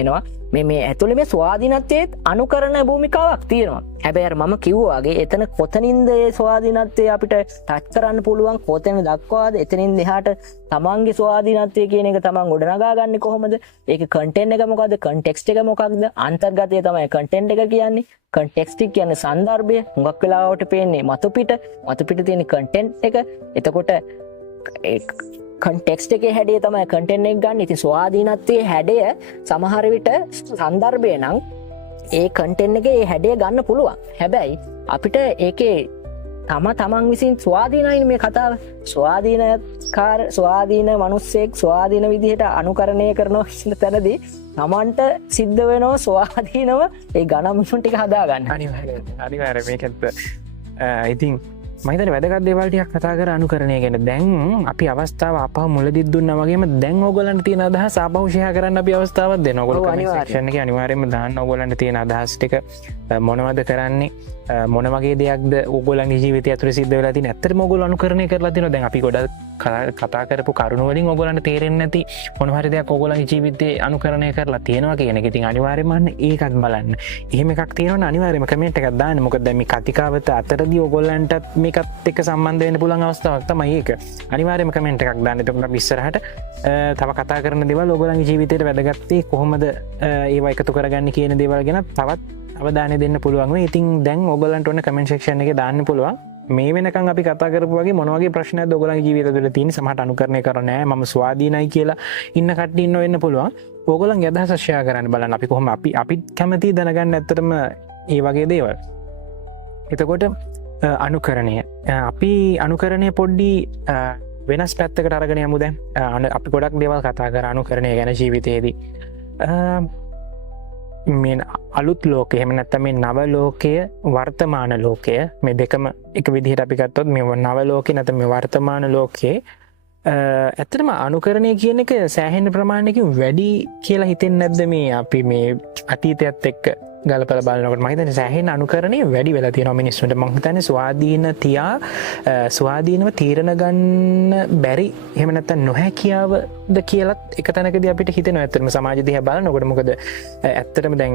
වෙනවා. මේ ඇතුළේ මේ ස්වාධීනත්වයේත් අනුකරණ භූමිකාවක් තියෙනවා. හැබැයි අර මම කිව්වා වගේ එතන කොතනින්ද ඒ ස්වාධීනත්වය අපිට ටච් කරන්න පුළුවන් කොතන දක්වාද එතනින් එහාට තමන්ගේ ස්වාධීනත්වය කියන එක තමන් ගොඩනගා ගන්නේ කොහොමද? ඒක කන්ටෙන්ට් එක මොකද්ද? කන්ටෙක්ස්ට් එක මොකක්ද? අන්තර්ගතය තමයි කන්ටෙන්ට් එක කියන්නේ. කන්ටෙක්ස්ට් කියන්නේ සන්දර්භය. හුඟක් වෙලාවට පේන්නේ මතු පිට තියෙන කන්ටෙන්ට් එක. එතකොට කන්ටෙක්ස්ට් එකේ හැඩය තමයි කන්ටෙන්ට් එක ගන්න. ඉතින් ස්වාධීනත්වයේ හැඩය සමහර විට සන්දර්භය නම් ඒ කන්ටෙන්ට් එකේ හැඩය ගන්න පුළුවන්. හැබැයි අපිට ඒකේ තමන් විසින් ස්වාධීනයි මේ කතාව. ස්වාධීන මිනිස්සෙක් ස්වාධීන විදිහට අනුකරණය කරනවා කියන තැනදී තමන්ට සිද්ධ වෙනවා ස්වාධීනව ඒ ගණන් ටික හදාගන්න. අනිවාර්යයෙන් මේකත් ඉතින් මහිතන වැදගත් දේවල් ටිකක් කතා කර අනුකරණය ගැන. දැන් අපි අවස්ථාව අපහ මුලදිත් දුන්නා වගේම දැන් ඕගොල්ලන්ට තියෙන අදහස් ආපහු ෂෙයා කරන්න අපි අවස්ථාවක් දෙනවා. ඔයගොල්ලෝ කමෙන්ට් සෙක්ෂන් එකේ අනිවාර්යයෙන්ම දාන්න ඕගොල්ලන්ට තියෙන අදහස් ටික මොනවද කරන්නේ මොන වගේ දෙයක්ද ඕගොල්ලන්ගේ ජීවිතය ඇතුලේ සිද්ධ වෙලා තියෙන. ඇත්තටම ඕගොල්ලෝ අනුකරණය කරලා තියෙනවා. දැන් අපි ගොඩක් කතා කරපු කරුණුවලින් ඔගොලන්ට තේරෙන්නේ නැති මොන හරි දෙයක් ඔයගොල්ලන්ගේ ජීවිතේ අනුකරණය කරලා තියෙනවා කියන එක ඉතින් අනිවාර්යයෙන්ම අන්න ඒකත් බලන්න. එහෙම එකක් තියෙනවනේ අනිවාර්යයෙන්ම කමෙන්ට් එකක් දාන්න. මොකද දැන් මේ කතිකාවත අතරදී ඔයගොල්ලන්ටත් මේකත් එක්ක සම්බන්ධ වෙන්න පුළුවන් අවස්ථාවක් තමයි ඒක. අනිවාර්යයෙන්ම කමෙන්ට් එකක් දාන්න. එතකොට අපි ඉස්සරහට තව කතා කරන දේවල් ඔයගොල්ලන්ගේ ජීවිතේට වැදගත් කොහොමද ඒවා එකතු කරගන්නේ කියන දේවල් ගැන තවත් අවධානය දෙන්න පුළුවන් වෙයි. ඉතින් දැන් ඔයගොල්ලන්ට ඔන්න කමෙන්ට් සෙක්ෂන් එකේ දාන්න පුළුවන්. මේ වෙනකන් අපි කතා කරපු වගේ මොන වගේ ප්‍රශ්නයක්ද ඔයගොල්ලන්ගේ ජීවිත තුළ තියෙන සමහරට අනුකරණය කරන්නේ නැහැ මම ස්වාධීනයි කියලා ඉන්න කට්ටිය ඉන්න වෙන්න පුළුවන්. ඔයගොල්ලන්ගේ අදහස ෂෙයා කරන්න බලන්න. අපි කොහොම අපි කැමති දැනගන්න ඇත්තටම ඒ වගේ දේවල්. එතකොට අනුකරණය අපි අනුකරණය පොඩ්ඩි වෙනස් පැත්තකට අරගෙන යමු දැන්. අපි ගොඩක් දේවල් කතා කර අනුකරණය ගැන ජීවිතයේදී. මේ අලුත් ලෝකය එහෙම නැත්නම් මේ නව ලෝකය වර්තමාන ලෝකය මේ දෙකම එක විදිහට අපි ගත්තොත් මේ නව ලෝකේ නැත්නම් මේ වර්තමාන ලෝකේ ඇත්තටම අනුකරණය කියන එක සෑහෙන ප්‍රමාණයකින් වැඩි කියලා හිතෙන්නේ නැද්ද මේ අපි මේ අතීතයත් එක්ක ගලපලා බලනකොට මම හිතන්නේ සෑහෙන අනුකරණය වැඩි වෙලා තියෙනවා මිනිස්සුන්ට. මම හිතන්නේ ස්වාධීනව තීරණ ගන්න බැරි එහෙම නැත්නම් නොහැකියාවද කියලත් එක තැනකදී අපිට හිතෙනවා. ඇත්තටම සමාජ දිහා බලනකොට මොකද ඇත්තටම දැන්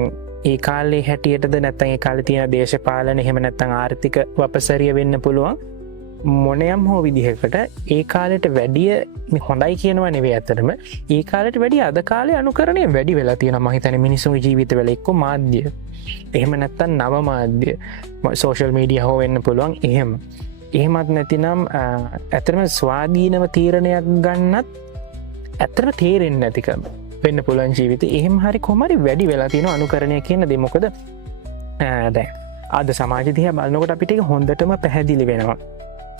ඒ කාලේ හැටියටද නැත්නම් ඒ කාලේ තියෙන දේශපාලන එහෙම නැත්නම් ආර්ථික වපසරිය වෙන්න පුළුවන් මොනයම් හෝ විදිහකට ඒ කාලෙට වැඩිය හොඳයි කියනවා නෙවෙයි. ඇත්තටම ඒ කාලෙට වැඩිය අද කාලේ අනුකරණය වැඩි වෙලා තියෙනවා මම හිතන්නේ මිනිස්සුන්ගේ ජීවිතවල එක්ක මාධ්‍ය එහෙම නැත්නම් නව මාධ්‍ය සෝෂල් මීඩියා හෝ වෙන්න පුළුවන්. එහෙමත් නැතිනම් ඇත්තටම ස්වාධීනව තීරණයක් ගන්නත් ඇත්තටම තේරෙන්නේ නැතිකම වෙන්න පුළුවන් ජීවිතේ. එහෙම හරි කොහමරි වැඩි වෙලා තියෙනවා අනුකරණය කියන දේ. මොකද දැන් අද සමාජ දිහා බලනකොට අපිට ඒක හොඳටම පැහැදිලි වෙනවා.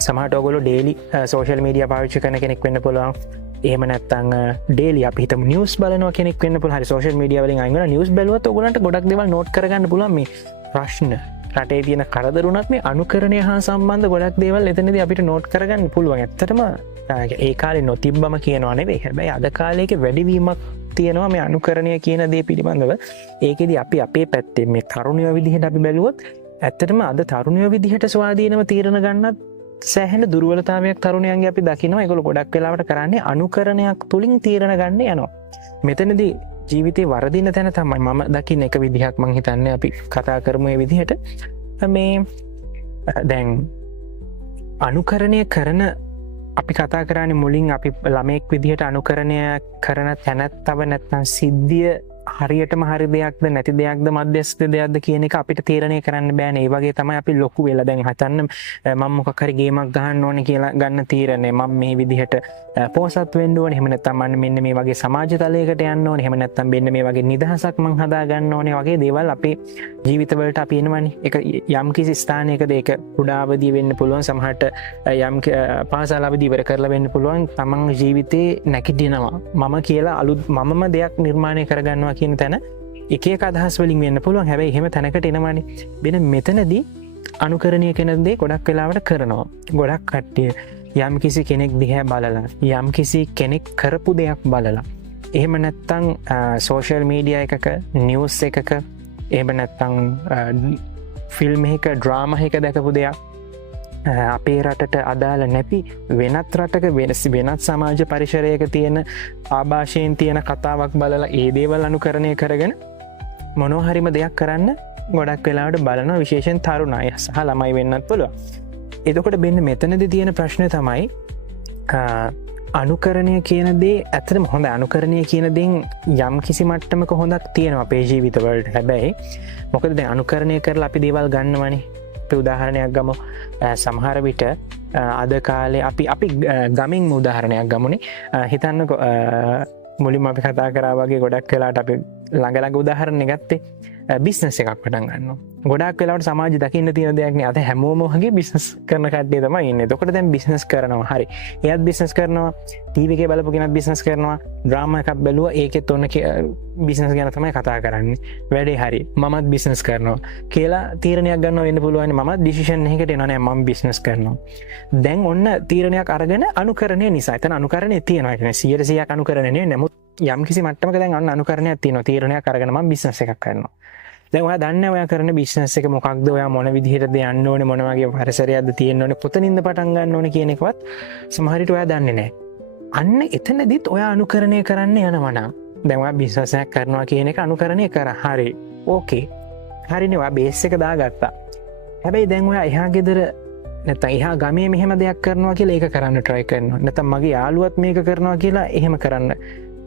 සමහරට ඔයගොල්ලෝ ඩේලි සෝෂල් මීඩියා පාවිච්චි කරන කෙනෙක් වෙන්න පුළුවන්. එහෙම නැත්නම් ඩේලි අපි හිතමු නිවුස් බලනවා කෙනෙක් වෙන්න පුළුවන්. හරි සෝෂල් මීඩියා වලින් අයින් වෙලා නිවුස් බැලුවත් ඔයගොල්ලන්ට ගොඩක් දේවල් නෝට් කරගන්න පුළුවන්. මේ ප්‍රශ්න රටේ තියෙන කරදරුණත් මේ අනුකරණය හා සම්බන්ධ ගොඩක් දේවල් එතනදී අපිට නෝට් කරගන්න පුළුවන්. ඇත්තටම ඒ කාලේ නොතිබ්බම කියනවා නෙවෙයි. හැබැයි අද කාලේක වැඩිවීමක් තියෙනවා මේ අනුකරණය කියන දේ පිළිබඳව. ඒකෙදි අපි අපේ පැත්තේ මේ තරුණයෝ විදිහට අපි බැලුවොත් ඇත්තටම අද තරුණයෝ විදිහට ස්වාධීනව තීරණ ගන්නත් සෑහෙන දුර්වලතාවයක් තරුණයන්ගේ අපි දකිනවා. ඒගොල්ලෝ ගොඩක් වෙලාවට කරන්නේ අනුකරණයක් තුලින් තීරණ ගන්න යනවා. මෙතනදී ජීවිතේ වරදින තැන තමයි මම දකින්න එක විදිහක් මං හිතන්නේ අපි කතා කරමු මේ විදිහට. මේ දැන් අනුකරණය කරන අපි කතා කරන්නේ මුලින් අපි ළමෙක් විදිහට අනුකරණය කරන තැනත්තව නැත්නම් සිද්ධිය හරියටම හරි දෙයක්ද නැති දෙයක්ද මධ්‍යස්ථ දෙයක්ද කියන එක අපිට තීරණය කරන්න බෑනේ. ඒ වගේ තමයි අපි ලොකු වෙලා දැන් හිතන්න මම මොකක් හරි ගේමක් ගහන්න ඕනේ කියලා ගන්න තීරණය. මම මේ විදිහට පෝසත් වෙන්න ඕනේ. එහෙම නැත්නම් මම මෙන්න මේ වගේ සමාජ තලයකට යන්න ඕනේ. එහෙම නැත්නම් මෙන්න මේ වගේ නිදහසක් මං හදා ගන්න ඕනේ වගේ දේවල් අපේ ජීවිතවලට අපි එනවනේ. ඒක යම් කිසි ස්ථානයකද ඒක කුඩාවදී වෙන්න පුළුවන්. සමහරට යම් පාසල් අවදි ඉවර කරලා වෙන්න පුළුවන්. තමන් ජීවිතේ නැගිටිනවා මම කියලා අලුත් මමම දෙයක් නිර්මාණය කරගන්නවා කියන තැන එක එක අදහස් වලින් වෙන්න පුළුවන්. හැබැයි එහෙම තැනකට එනවනේ. වෙන මෙතනදී අනුකරණය කියන දේ ගොඩක් වෙලාවට කරනවා. ගොඩක් කට්ටිය යම් කිසි කෙනෙක් දිහා බලලා යම් කිසි කෙනෙක් කරපු දෙයක් බලලා එහෙම නැත්නම් සෝෂල් මීඩියා එකක නිවුස් එකක එහෙම නැත්නම් ෆිල්ම් එකක ඩ්‍රාමා එකක දැකපු දෙයක් අපේ රටට අදාළ නැති වෙනත් රටක වෙනත් සමාජ පරිසරයක තියෙන ආభాෂයෙන් තියෙන කතාවක් බලලා ඒ දේවල් අනුකරණය කරගෙන මොනවා හරිම දෙයක් කරන්න ගොඩක් වෙලාවට බලනවා. විශේෂයෙන් තරුණ අය සහ ළමයි වෙන්නත් පුළුවන්. එතකොට මෙන්න මෙතනදී තියෙන ප්‍රශ්නේ තමයි අනුකරණය කියන දේ ඇත්තටම හොඳ. අනුකරණය කියන දෙයින් යම් කිසි මට්ටමක හොඳක් තියෙනවා අපේ ජීවිතවලට. හැබැයි මොකද දැන් අනුකරණය කරලා අපි දේවල් ගන්නවනේ. උදාහරණයක් ගමු. සමහර විට අද කාලේ අපි ගමින් උදාහරණයක් ගමුනේ. හිතන්නකො මුලින්ම අපි කතා කරා වගේ ගොඩක් වෙලාවට අපි ළඟ උදාහරණ ගත්තේ බිස්නස් එකක් පටන් ගන්නවා. ගොඩක් වෙලාවට සමාජ දකින්න තියෙන දෙයක් නේ. අද හැමෝම වගේ බිස්නස් කරන කට්ටිය තමයි ඉන්නේ. එතකොට දැන් බිස්නස් කරනවා. හරි. එයාත් බිස්නස් කරනවා. ටීවී එකේ බලපු කෙනෙක් බිස්නස් කරනවා. ඩ්‍රාමා එකක් බැලුවා. ඒකෙත් ඔන්න බිස්නස් ගැන තමයි කතා කරන්නේ. වැඩේ හරි. මමත් බිස්නස් කරනවා කියලා තීරණයක් ගන්නවා වෙන්න පුළුවන්. මමත් ඩිසිෂන් එකකට එනවා නෑ මම බිස්නස් කරනවා. දැන් ඔන්න තීරණයක් අරගෙන අනුකරණය නිසා. එතන අනුකරණය තියෙනවා. ඒ කියන්නේ 100% අනුකරණය නෙවෙයි. නමුත් යම් කිසි මට්ටමක දැන් අන්න අනුකරණයක් තියෙනවා. තීරණයක් අරගෙන මම බිස්නස් එකක් කරනවා. දැන් ඔයා දන්නේ ඔයා කරන බිස්නස් එක මොකක්ද, ඔයා මොන විදිහටද යන්න ඕනේ, මොන වගේ පරිසරයක්ද තියෙන්න ඕනේ, කොතනින්ද පටන් ගන්න ඕනේ කියන එකවත් සමහර විට ඔයා දන්නේ නැහැ. අන්න එතනදිත් ඔයා අනුකරණය කරන්න යනවා නම් දැන් ඔයා බිස්නස් එකක් කරනවා කියන එක අනුකරණය කරා. හරි. ඕකේ. හරිනේ ඔයා බේස් එක දාගත්තා. හැබැයි දැන් ඔයා එහා ගෙදර නැත්නම් එහා ගමේ මෙහෙම දෙයක් කරනවා කියලා ඒක කරන්න try කරනවා. නැත්නම් මගේ යාළුවත් මේක කරනවා කියලා එහෙම කරන්න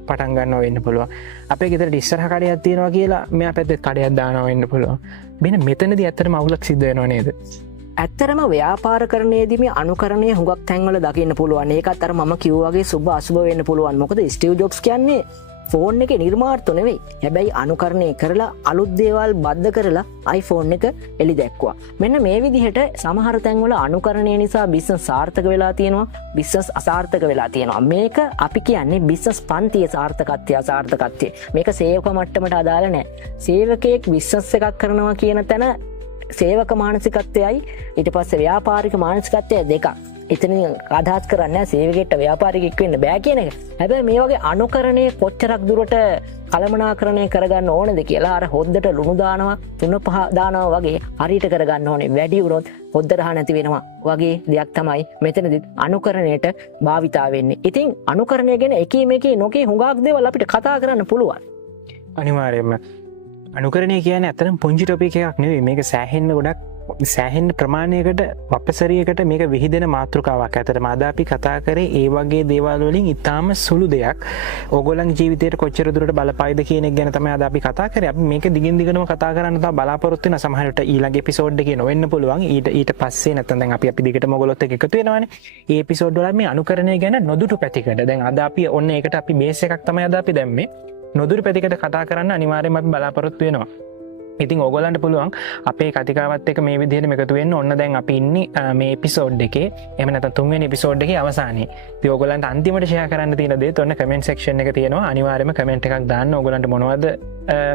පටන් ගන්නවා වෙන්න පුළුවන්. අපේ ගෙදර ඉස්සරහ කඩයක් තියෙනවා කියලා මෙයා පැත්තේ කඩයක් දානවා වෙන්න පුළුවන්. මෙන්න මෙතනදී ඇත්තටම අවුලක් සිද්ධ වෙනව නේද? ඇත්තරම ව්‍යාපාර කරනයේදී මේ අනුකරණය හුඟක් තැන්වල දකින්න පුළුවන්. ඒකත් අර මම කිව්වා වගේ සුබ අසුබ වෙන්න පුළුවන්. මොකද ස්ටිව් ජොබ්ස් කියන්නේ ෆෝන් එකේ නිර්මාර්ථ නෙවෙයි. හැබැයි අනුකරණය කරලා අලුත් දේවල් බද්ධ කරලා iPhone එක එලි දැක්කුවා. මෙන්න මේ විදිහට සමහර තැන්වල අනුකරණය නිසා බිස්නස් සාර්ථක වෙලා තියෙනවා, බිස්නස් අසාර්ථක වෙලා තියෙනවා. මේක අපි කියන්නේ බිස්නස් පන්තියේ සාර්ථකත්වය අසාර්ථකත්වය. මේක සේවක මට්ටමට අදාළ නැහැ. සේවකයෙක් බිස්නස් එකක් කරනවා කියන තැන සේවක මානසිකත්වයයි ඊට පස්සේ ව්‍යාපාරික මානසිකත්වය දෙකක්. එතන අදහස් කරන්නේ සේවකයෙක්ට ව්‍යාපාරිකයෙක් වෙන්න බෑ කියන එක. හැබැයි මේ වගේ අනුකරණය කොච්චරක් දුරට කළමනාකරණය කරගන්න ඕනද කියලා අර හොද්දට ලුණු දානවා 3-5 දානවා වගේ හරියට කරගන්න ඕනේ. වැඩි වුණොත් හොද්ද රහ නැති වෙනවා වගේ දෙයක් තමයි මෙතනදිත් අනුකරණයට භාවිතා වෙන්නේ. ඉතින් අනුකරණය ගැන එකී මේකී නොකී හුඟක් දේවල් අපිට කතා කරන්න පුළුවන්. අනිවාර්යයෙන්ම අනුකරණය කියන්නේ ඇත්තටම පුංචි ටොපික් එකක් නෙවෙයි. මේක සෑහෙන්න ප්‍රමාණයකට වපසරියකට මේක විහිදෙන මාතෘකාවක්. ඇත්තටම අද අපි කතා කරේ ඒ වගේ දේවල් වලින් ඉතාම සුළු දෙයක්. ඕගොල්ලන්ගේ ජීවිතයට කොච්චර දුරට බලපායිද කියන එක ගැන තමයි අද අපි කතා කරේ. අපි මේක දිගින් දිගටම කතා කරන්න තමයි බලාපොරොත්තු වෙන. සමහර විට ඊළඟ එපිසෝඩ් එකේ නොවෙන්න පුළුවන්. ඊට පස්සේ නැත්නම් දැන් අපි දිගටම ඔයගොල්ලොත් එක්ක එකතු වෙනවානේ. මේ එපිසෝඩ් වල මේ අනුකරණය ගැන නොදුටු පැතිකඩ. දැන් අද අපි ඔන්න ඒකට අපි බේස් එකක් තමයි අද අපි දැම්මේ. නොදුරු පැතිකට කතා කරන්න අනිවාර්යයෙන්ම අපි බලාපොරොත්තු වෙනවා. ඉතින් ඕගොල්ලන්ට පුළුවන් අපේ කතිකාවත් එක්ක මේ විදිහට එකතු වෙන්න. ඔන්න දැන් අපි ඉන්නේ මේ එපිසෝඩ් එකේ, එහෙම නැත්නම් තුන්වෙනි එපිසෝඩ් එකේ අවසානයේ. ඉතින් ඕගොල්ලන්ට අන්තිමට ෂෙයා කරන්න තියෙන දේත් ඔන්න කමෙන්ට් සෙක්ෂන් එක තියෙනවා. අනිවාර්යයෙන්ම කමෙන්ට් එකක් දාන්න. ඕගොල්ලන්ට මොනවද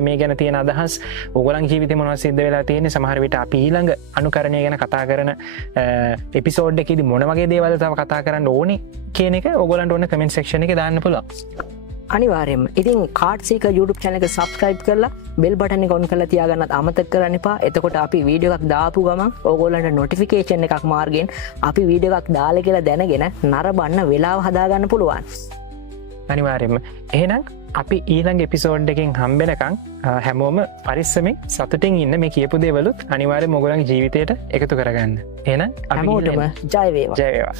මේ ගැන තියෙන අදහස්, ඕගොල්ලන්ගේ ජීවිතේ මොනවද සිද්ධ වෙලා තියෙන්නේ, සමහර විට අපි ඊළඟ අනුකරණය ගැන කතා කරන එපිසෝඩ් එකේදී මොන වගේ දේවල්ද තව කතා කරන්න ඕනේ කියන එක ඕගොල්ලන්ට ඔන්න කමෙන්ට් සෙක්ෂන් එකේ දාන්න පුළුවන්. අනිවාර්යයෙන්ම. ඉතින් කාඩ්සීක YouTube channel එක subscribe කරලා bell button එක on කරලා තියාගන්නත් අමතක කරන්න එපා. එතකොට අපි වීඩියෝ එකක් දාපු ගමන් ඕගොල්ලන්ට notification එකක් මාර්ගයෙන් අපි වීඩියෝ එකක් දාලා කියලා දැනගෙන නරඹන්න වෙලාව හදාගන්න පුළුවන්. අනිවාර්යයෙන්ම. එහෙනම් අපි ඊළඟ එපිසෝඩ් එකෙන් හම්බෙනකන් හැමෝම පරිස්සමෙන් සතුටින් ඉන්න. මේ කියපු දේවලුත් අනිවාර්යයෙන්ම ඔයගොල්ලන්ගේ ජීවිතයට එකතු කරගන්න. එහෙනම් අපි හැමෝටම ජය වේවා. ජය වේවා.